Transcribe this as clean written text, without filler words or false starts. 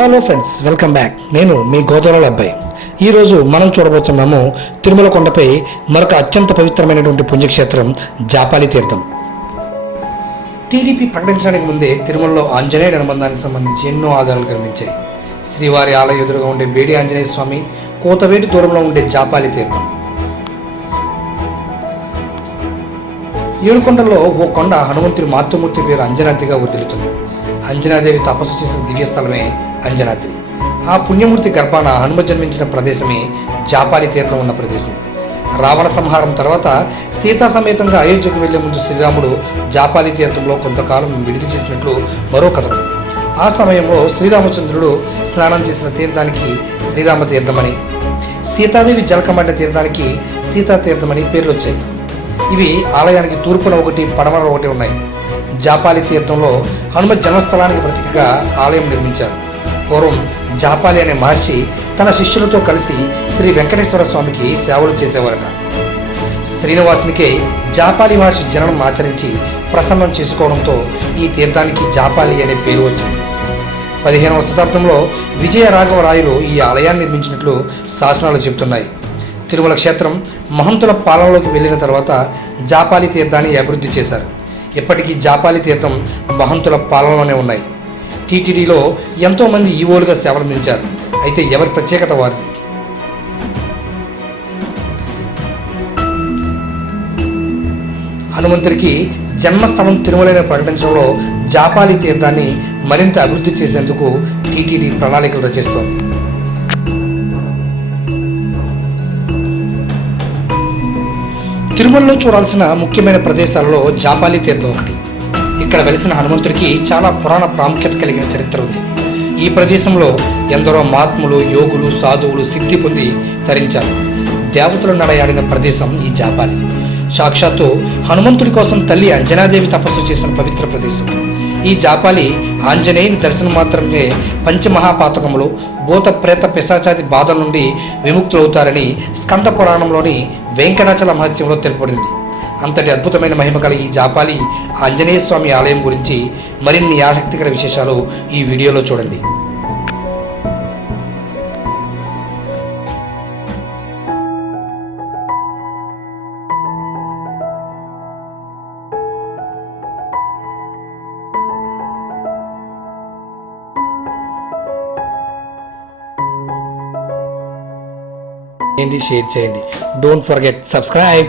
Hello friends, welcome back. నేను మీ గోదావరి అబ్బాయి. ఈరోజు మనం చూడబోతున్నాము తిరుమల కొండపై మరొక అత్యంత పవిత్రమైనటువంటి పుణ్యక్షేత్రం జాపాలి తీర్థం. టీడీపీ ప్రకటించడానికి ముందే తిరుమలలో ఆంజనేయుడి అనుబంధానికి సంబంధించి ఎన్నో ఆధారాలు కనిపించాయి. శ్రీవారి ఆలయ ఎదురుగా ఉండే బేడి ఆంజనేయ స్వామి, కోతవేటి దూరంలో ఉండే జాపాలి తీర్థం. ఏడుకొండల్లో ఓ కొండ హనుమంతుడి మాతృమూర్తి పేరు అంజనాద్రిగా వర్ధిల్లుతుంది. అంజనాదేవి తపస్సు చేసిన దివ్యస్థలమే అంజనాద్రి. ఆ పుణ్యమూర్తి గర్భాన హనుమ జన్మించిన ప్రదేశమే జాపాలి తీర్థం ఉన్న ప్రదేశం. రావణ సంహారం తర్వాత సీతా సమేతంగా అయోధ్యకు వెళ్లే ముందు శ్రీరాముడు జాపాలి తీర్థంలో కొంతకాలం విడిది చేసినట్లు మరో కథనం. ఆ సమయంలో శ్రీరామచంద్రుడు స్నానం చేసిన తీర్థానికి శ్రీరామ తీర్థమని, సీతాదేవి జలకమడిన తీర్థానికి సీతా తీర్థమని పేర్లు వచ్చాయి. ఇవి ఆలయానికి తూర్పున ఒకటి, పడమర ఒకటి ఉన్నాయి. జాపాలి తీర్థంలో హనుమ జన్మస్థలానికి ప్రతీకగా ఆలయం నిర్మించారు. పూర్వం జాపాలి అనే మహర్షి తన శిష్యులతో కలిసి శ్రీ వెంకటేశ్వర స్వామికి సేవలు చేసేవారట. శ్రీనివాసునికే జాపాలి మహర్షి జననం ఆచరించి ప్రసన్నం చేసుకోవడంతో ఈ తీర్థానికి జాపాలి అనే పేరు వచ్చింది. 15వ శతాబ్దంలో విజయరాఘవరాయలు ఈ ఆలయాన్ని నిర్మించినట్లు శాసనాలు చెబుతున్నాయి. తిరుమల క్షేత్రం మహంతుల పాలనలోకి వెళ్ళిన తర్వాత జాపాలి తీర్థాన్ని అభివృద్ధి చేశారు. ఇప్పటికీ జాపాలి తీర్థం మహంతుల పాలనలోనే ఉన్నాయి. టీటీడీలో ఎంతోమంది ఈవోలుగా సేవలందించారు. అయితే ఎవరి ప్రత్యేకత వారిది. హనుమంతుడికి జన్మస్థలం తిరుమలని ప్రకటించడంలో జాపాలి తీర్థాన్ని మరింత అభివృద్ధి చేసేందుకు టీటీడీ ప్రణాళికలు రచిస్తోంది. తిరుమలలో చూడాల్సిన ముఖ్యమైన ప్రదేశాలలో జాపాలి తీర్థం ఒకటి. ఇక్కడ వెలిసిన హనుమంతుడికి చాలా పురాణ ప్రాముఖ్యత కలిగిన చరిత్ర ఉంది. ఈ ప్రదేశంలో ఎందరో మహాత్ములు, యోగులు, సాధువులు సిద్ధి పొంది తరించారు. దేవతలు నడయాడిన ప్రదేశం ఈ జాపాలి. సాక్షాత్తు హనుమంతుడి కోసం తల్లి అంజనాదేవి తపస్సు చేసిన పవిత్ర ప్రదేశం. ఈ జాపాలి ఆంజనేయుని దర్శనం మాత్రమే పంచమహాపాతకములు, భూత ప్రేత పిశాచాది బాధ నుండి విముక్తులవుతారని స్కంద పురాణంలోని వెంకటాచల మహత్యంలో తెలుపబడింది. అంతటి అద్భుతమైన మహిమ గల ఈ జాపాలి ఆంజనేయ స్వామి ఆలయం గురించి మరిన్ని ఆసక్తికర విశేషాలు ఈ వీడియోలో చూడండి. షేర్ చేయండి. Don't forget subscribe.